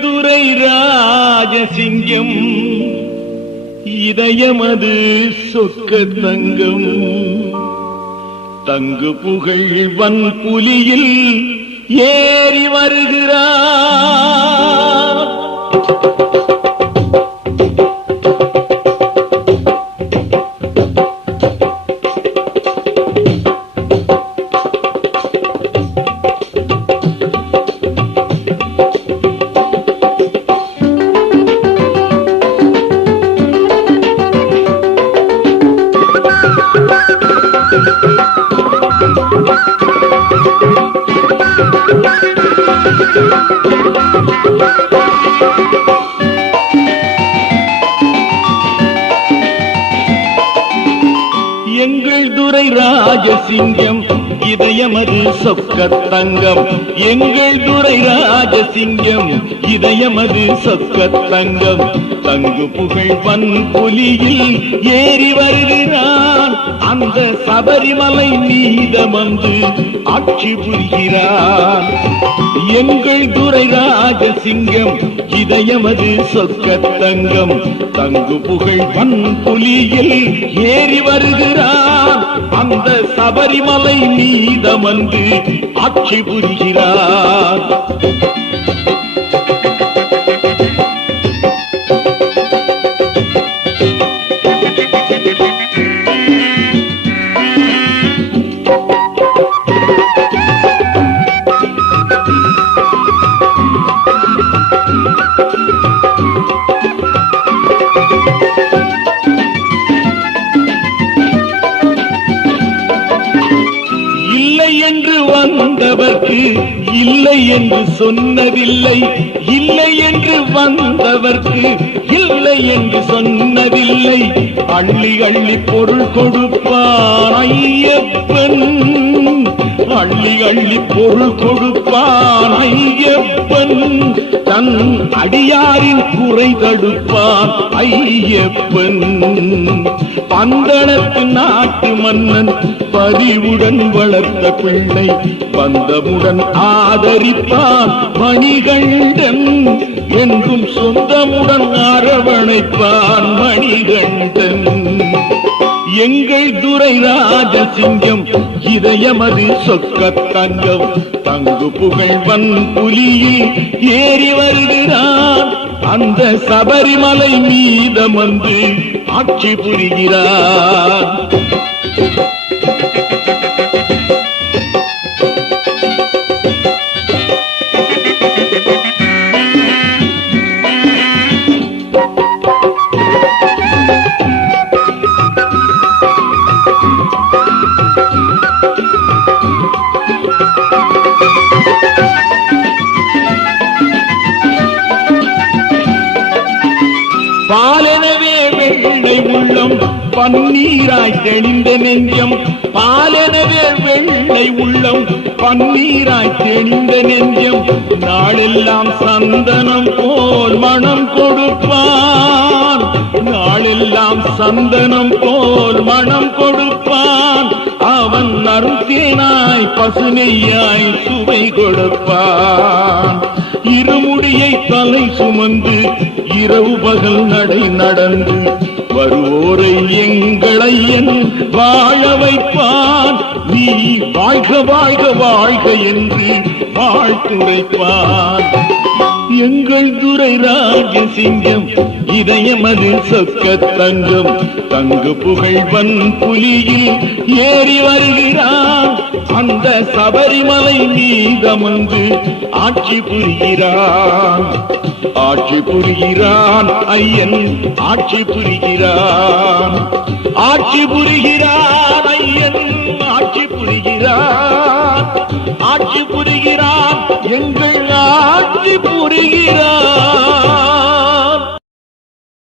துரை ராஜசிங்கம் இதயமது சொக்க தங்கம். தங்கு புகழ் வன் புலியில் ஏறி வருகிறார். எங்கள் துரை ராஜசிங்கம் இதயமது சொக்கத்தங்கம். எங்கள் துரை ராஜசிங்கம் இதயமது சொக்கத்தங்கம். தங்கம் தங்கு புகழ் வன் புலியில் ஏறி வருகிறான். அந்த சபரிமலை மீதமந்து ஆட்சி புரிகிறான். எங்கள் துரை ராஜசிங்கம் இதயமது சொக்க தங்கம். தங்கு புகழ் வன் புலியில் ஏறி வருகிறான். அந்த சபரிமலை மீதமந்து ஆட்சி புரிகிறான். வந்தவர்க்கு இல்லை என்று சொன்னதில்லை இல்லை என்று வந்தவர்க்கு இல்லை என்று சொன்னதில்லை. அள்ளி அள்ளி பொருள் கொடுப்பான் ஐயப்பன். அள்ளி அள்ளி பொருள் கொடுப்பான் ஐயப்பன். அடியாரின் குறை தடுப்பான் ஐயப்பன். பந்தளத்து நாட்டு மன்னன் பரிவுடன் வளர்த்த பிள்ளை பந்தமுடன் ஆதரிப்பான் மணிகண்டன் என்றும் சொந்தமுடன் அரவணைப்பான் மணிகண்டன். எங்கள் துரை ராஜசிங்கம் இதயமது சொக்க தங்கம் தங்கு புகழ் வன் புலியில் ஏறி வருகிறான். அந்த சபரிமலை மீதம் வந்து ஆட்சி புரிகிறான். பாலெனவே வெள்ளை உள்ளம் பன்னீராய் தெளிந்த நெஞ்சம். பாலெனவே வெள்ளை உள்ளம் பன்னீராய் தெளிந்த நெஞ்சம். நாளெல்லாம் சந்தனம் போல் மனம் கொடுப்பான். நாளெல்லாம் சந்தனம் போல் மனம் கொடுப்பான். அவன் நறுத்தேனாய் பசுமையாய் சுவை கொடுப்பான். இருமுடியை தலை சுமந்து இரவு பகல் நடை நடந்து வருவோரை எங்களை என் வாழ வைப்பான். நீ வாழ்க வாழ்க வாழ்க என்று வாழ்த்துரைப்பான். எங்கள் துரை ராஜசிங்கம் அதில் சொக்க தங்கம். தங்கு புகழ் வன் புலியில் ஏறி வருகிறான் அந்த சபரிமலை மீதமந்து ஆட்சி புரிகிறான் ஆட்சி புரிகிறான் ஐயன் ஆட்சி புரிகிறான். ஆட்சி புரிகிறான் ஐயன் ஆட்சி புரிகிறான். పూరిగిరా.